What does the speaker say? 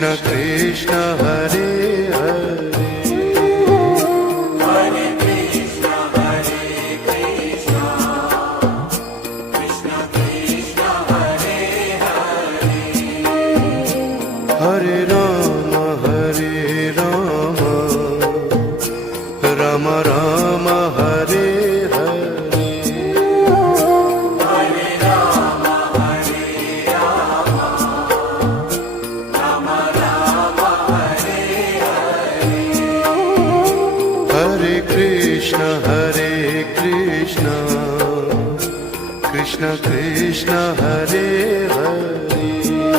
Krishna Krishna Hare Hare Hare Krishna Krishna Krishna Hare Hare Hare Ram Ram Ram Hare Hare Hare Ram Ram Ram Hare Hare Hare Krishna Krishna Krishna Hare Hare